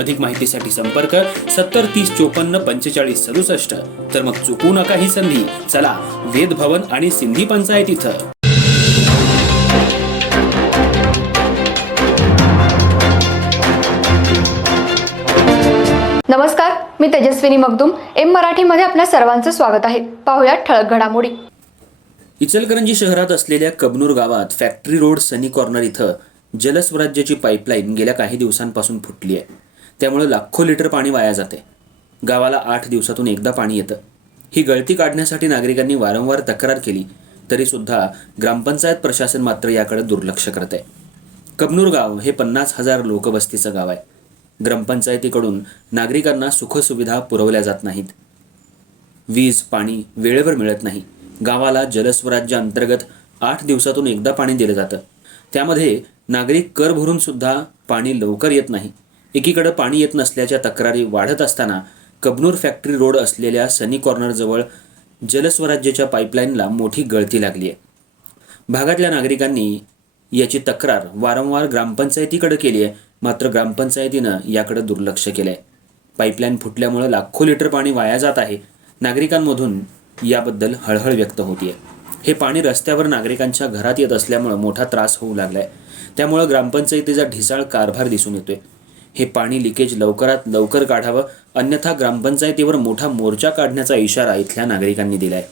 अधिक माहितीसाठी संपर्क सत्तर तीस चोपन्न पंचेचाळीस सदुसष्ट. तर मग चुकू नका ही संधी. चला वेद भवन आणि सिंधी पंचायत इथं. नमस्कार मी तेजस्विनी मगदुम. एम मराठीमध्ये आपल्या सर्वांचं स्वागत आहे. पाहुयात ठळक घडामोडी. इचलकरंजी शहरात असलेल्या कबनूर गावात फॅक्टरी रोड सनी कॉर्नर इथं जलस्वराज्याची पाईपलाईन गेल्या काही दिवसांपासून फुटली आहे. त्यामुळे लाखो लिटर पाणी वाया जाते. गावाला आठ दिवसातून एकदा पाणी येतं. ही गळती काढण्यासाठी नागरिकांनी वारंवार तक्रार केली तरीसुद्धा ग्रामपंचायत प्रशासन मात्र याकडे दुर्लक्ष करत आहे कबनूर गाव हे पन्नास हजार लोकवस्तीचं गाव आहे. ग्रामपंचायतीकडून नागरिकांना सुखसुविधा पुरवल्या जात नाहीत. वीज पाणी वेळेवर मिळत नाही. गावाला जलस्वराज्य अंतर्गत आठ दिवसातून एकदा पाणी दिलं जातं. त्यामध्ये नागरिक कर भरून सुद्धा पाणी लवकर येत नाही. एकीकडे पाणी येत नसल्याच्या तक्रारी वाढत असताना कबनूर फॅक्टरी रोड असलेल्या सनी कॉर्नरजवळ जलस्वराज्याच्या पाईपलाईनला मोठी गळती लागली आहे. भागातल्या नागरिकांनी याची तक्रार वारंवार ग्रामपंचायतीकडे केली आहे मात्र ग्रामपंचायतीनं याकडे दुर्लक्ष केलं आहे पाईपलाईन फुटल्यामुळे लाखो लिटर पाणी वाया जात आहे. नागरिकांमधून याबद्दल हळहळ व्यक्त होतीये. हे पाणी रस्त्यावर नागरिकांच्या घरात येत असल्यामुळं मोठा त्रास होऊ लागलाय. त्यामुळं ग्रामपंचायतीचा ढिसाळ कारभार दिसून येतोय. हे पाणी लिकेज लवकरात लवकर काढावं अन्यथा ग्रामपंचायतीवर मोठा मोर्चा काढण्याचा इशारा इथल्या नागरिकांनी दिलाय.